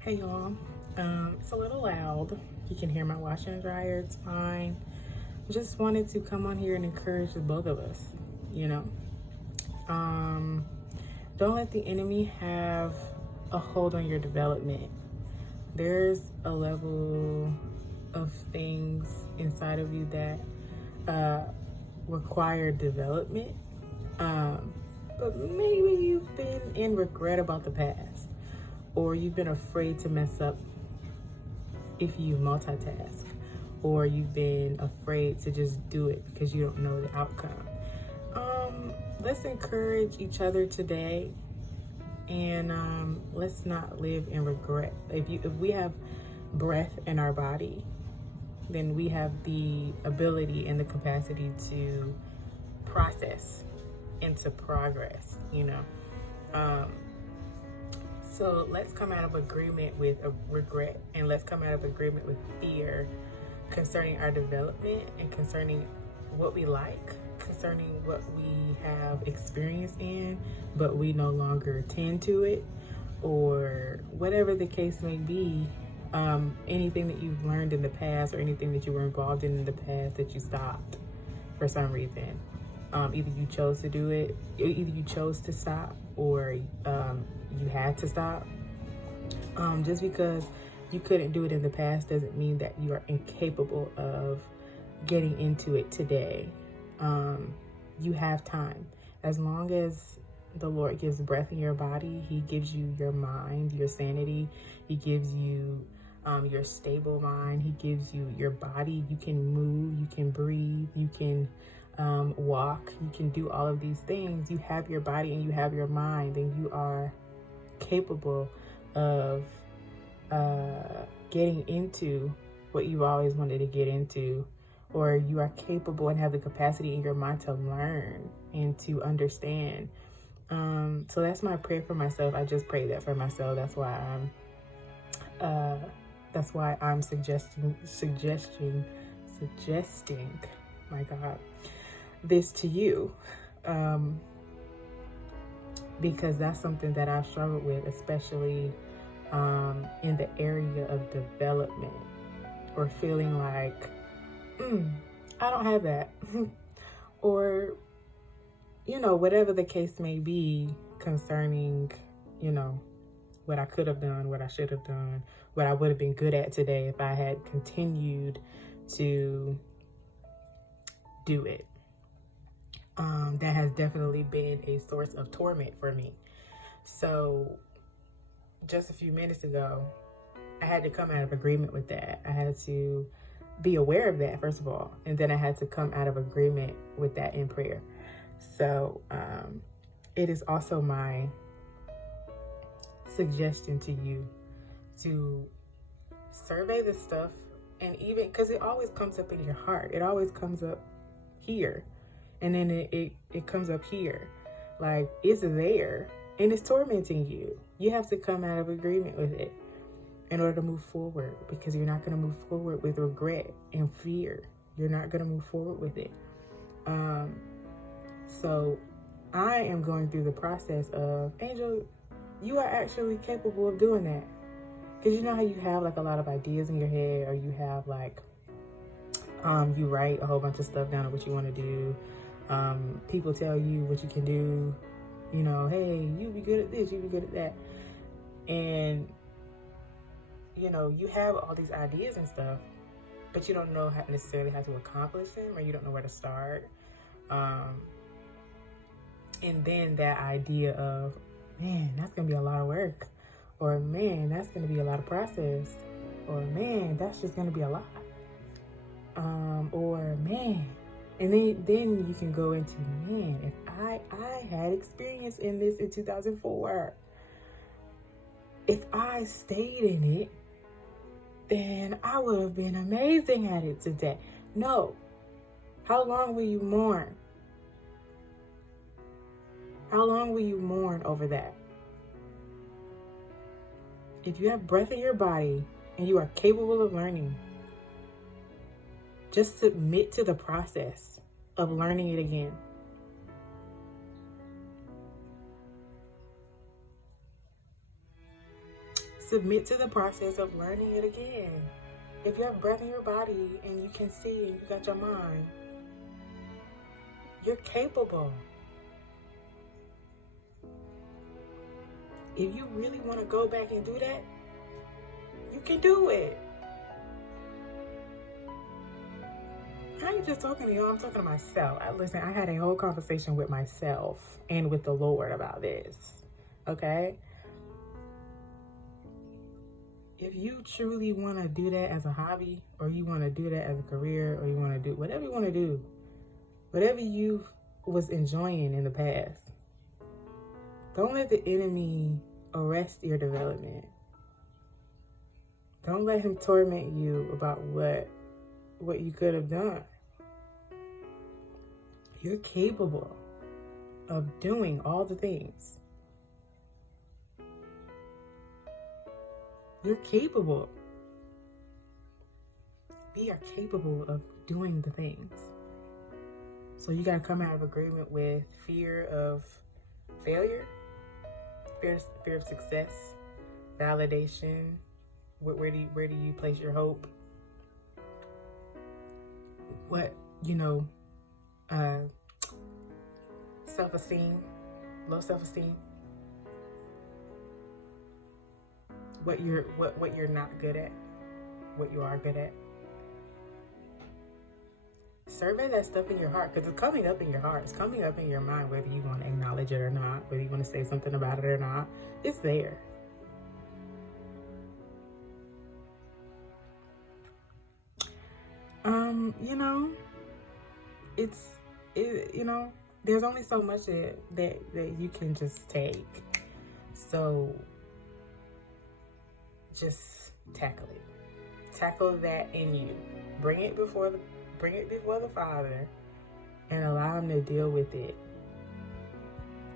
Hey y'all, it's a little loud. You can hear my washer and dryer, it's fine. Just wanted to come on here and encourage the both of us, you know. Um, don't let the enemy have a hold on your development. There's a level of things inside of you that require development. Um, but maybe you've been in regret about the past, or you've been afraid to mess up if you multitask, or you've been afraid to just do it because you don't know the outcome. Let's encourage each other today, and let's not live in regret. If we have breath in our body, then we have the ability and the capacity to process into progress, Um, so let's come out of agreement with a regret, and let's come out of agreement with fear concerning our development and concerning what we like, concerning what we have experience in, but we no longer tend to it, or whatever the case may be. Anything that you've learned in the past, or anything that you were involved in the past that you stopped for some reason. Either you chose to do it, either you chose to stop, or you had to stop. Just because you couldn't do it in the past doesn't mean that you are incapable of getting into it today. You have time. As long as the Lord gives breath in your body, He gives you your mind, your sanity. He gives you your stable mind. He gives you your body. You can move, you can breathe, you can walk, you can do all of these things. You have your body and you have your mind, and you are capable of getting into what you've always wanted to get into, or you are capable and have the capacity in your mind to learn and to understand. So that's my prayer for myself. I just prayed that for myself. That's why I'm suggesting, my God, this to you. Because that's something that I've struggled with, especially in the area of development, or feeling like, I don't have that. Or, whatever the case may be concerning, what I could have done, what I should have done, what I would have been good at today if I had continued to do it. That has definitely been a source of torment for me. So just a few minutes ago, I had to come out of agreement with that. I had to be aware of that, first of all, and then I had to come out of agreement with that in prayer. So it is also my suggestion to you to survey this stuff, and even because it always comes up in your heart, it always comes up here, and then it comes up here, like it's there and it's tormenting you. You have to come out of agreement with it in order to move forward, because you're not going to move forward with regret and fear. You're not going to move forward with it. So I am going through the process of, Angel, you are actually capable of doing that. Because you know how you have like a lot of ideas in your head, or you have like, you write a whole bunch of stuff down of what you want to do. People tell you what you can do, hey, you be good at this, you be good at that. And, you have all these ideas and stuff, but you don't know necessarily how to accomplish them, or you don't know where to start. And then that idea of, man, that's going to be a lot of work, or man, that's going to be a lot of process, or man, that's just going to be a lot. Or man, and then you can go into, man, if I had experience in this in 2004, if I stayed in it, then I would have been amazing at it today. No. How long will you mourn? How long will you mourn over that? If you have breath in your body and you are capable of learning, just submit to the process of learning it again. submit to the process of learning it again. If you have breath in your body and you can see and you got your mind, you're capable. If you really want to go back and do that, you can do it. I ain't just talking to you, I'm talking to myself. Listen, I had a whole conversation with myself and with the Lord about this, okay? If you truly want to do that as a hobby, or you want to do that as a career, or you want to do whatever you want to do, whatever you was enjoying in the past, don't let the enemy arrest your development. Don't let him torment you about what you could have done. You're capable of doing all the things. You're capable. We are capable of doing the things. So you gotta come out of agreement with fear of failure, fear of success, validation. Where do you place your hope? What, self-esteem, low self-esteem. What you're not good at, what you are good at. Survey that stuff in your heart, because it's coming up in your heart. It's coming up in your mind, whether you want to acknowledge it or not, whether you want to say something about it or not. It's there. There's only so much that you can just take. So just tackle it. Tackle that in you. Bring it before the Father and allow him to deal with it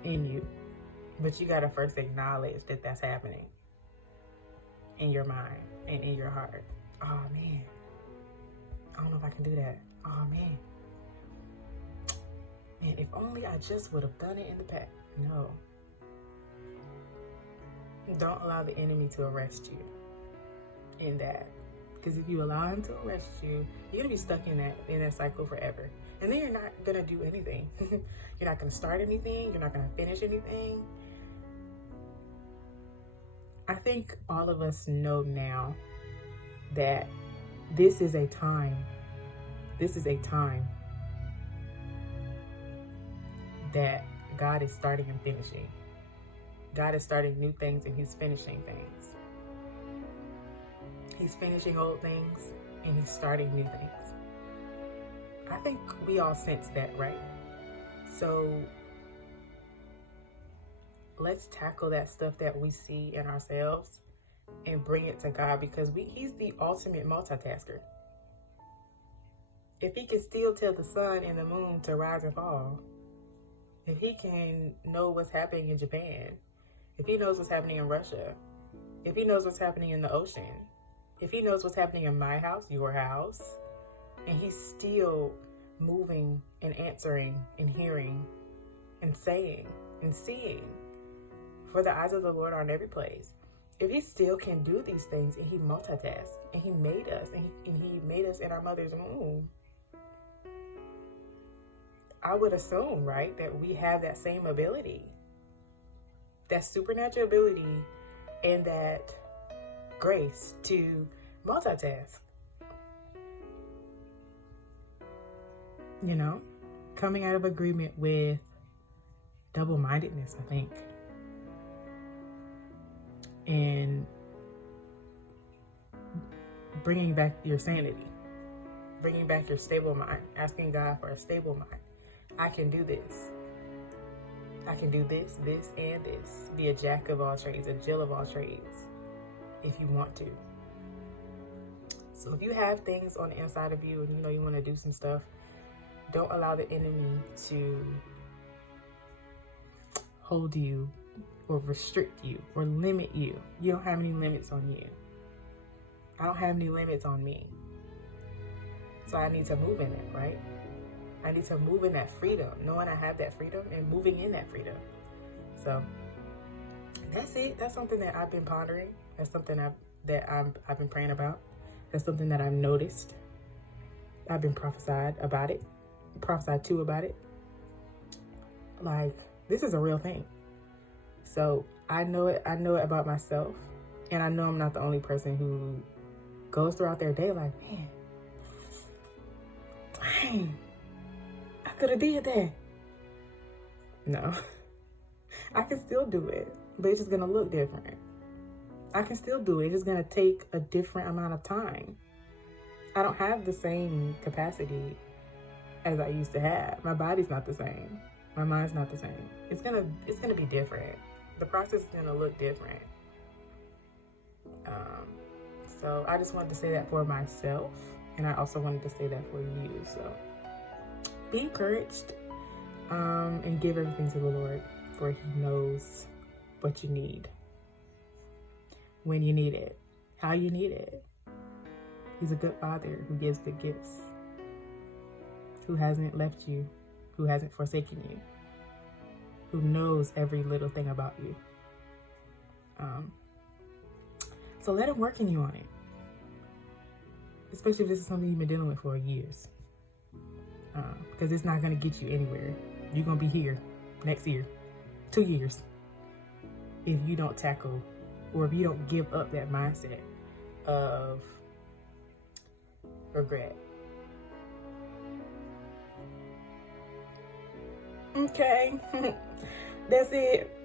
in you. But you gotta first acknowledge that that's happening in your mind and in your heart. Oh man, I don't know if I can do that. Oh man, if only I just would have done it in the past. No. Don't allow the enemy to arrest you in that. Because if you allow him to arrest you, you're going to be stuck in that cycle forever. And then you're not going to do anything. You're not going to start anything. You're not going to finish anything. I think all of us know now that this is a time that God is starting and finishing. God is starting new things and he's finishing things. He's finishing old things and he's starting new things. I think we all sense that, right? So let's tackle that stuff that we see in ourselves and bring it to God, because he's the ultimate multitasker. If he can still tell the sun and the moon to rise and fall, if he can know what's happening in Japan, if he knows what's happening in Russia, if he knows what's happening in the ocean, if he knows what's happening in my house, your house, and he's still moving and answering and hearing and saying and seeing, for the eyes of the Lord are in every place. If he still can do these things and he multitasks and he made us and he made us in our mother's womb, I would assume, right, that we have that same ability, that supernatural ability and that grace to multitask. Coming out of agreement with double-mindedness, I think. And bringing back your sanity, bringing back your stable mind, asking God for a stable mind. I can do this. I can do this, and this. Be a jack of all trades, a Jill of all trades, if you want to. So if you have things on the inside of you and you want to do some stuff, don't allow the enemy to hold you or restrict you or limit you. You don't have any limits on you. I don't have any limits on me. So I need to move in it, right? I need to move in that freedom, knowing I have that freedom and moving in that freedom. So that's it. That's something that I've been pondering That's something I've been praying about. That's something that I've noticed. I've been prophesied to about it. Like, this is a real thing. So I know it about myself, and I know I'm not the only person who goes throughout their day like, man, dang, I could have did that. No, I can still do it, but it's just gonna look different. I can still do it. It's just gonna take a different amount of time. I don't have the same capacity as I used to have. My body's not the same. My mind's not the same. It's gonna be different. The process is gonna look different. So I just wanted to say that for myself, and I also wanted to say that for you. So be encouraged, and give everything to the Lord, for He knows what you need, when you need it, how you need it. He's a good Father who gives good gifts, who hasn't left you, who hasn't forsaken you, who knows every little thing about you. So let Him work in you on it, especially if this is something you've been dealing with for years, because it's not going to get you anywhere. You're going to be here next year, 2 years, if you don't tackle, or if you don't give up that mindset of regret. Okay. That's it.